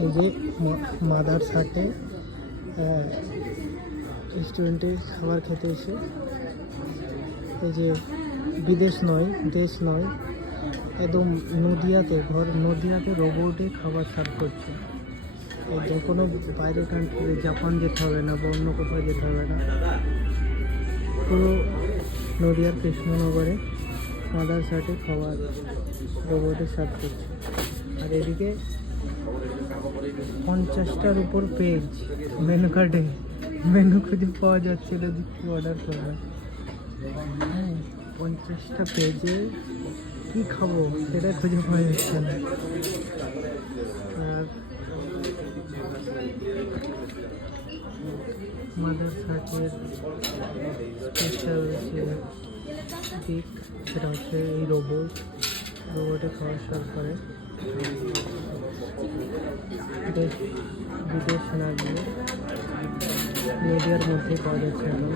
এই যে মাদার সাথে রেস্টুরেন্টে খাবার খেতে এসে এই যে বিদেশ নয়, দেশ নয়, একদম নদিয়াতে রোবটে খাবার সার্ভ করছে। যে কোনো বাইরের কান্ট্রি, জাপান যেতে হবে না বা অন্য কোথাও যেতে হবে না, পুরো নদিয়ার কৃষ্ণনগরে মাদার সাথে খাবার রোবটে সার্ভ করছে। আর এদিকে 50টার উপর পেজ মেনু কার্ডে, মেনু খুঁজে পাওয়া যাচ্ছিল যে কী অর্ডার করবে। হ্যাঁ, 50টা পেজে কী খাবো সেটা খুঁজে পাওয়া যাচ্ছে না। আর মাদার সাথের স্পেশাল যে দিক সেটা হচ্ছে এই রোবটে খাওয়া সার্ভ করে। বিদেশ না গিয়ে নদিয়ার মধ্যেই পাওয়া যাচ্ছে এখন।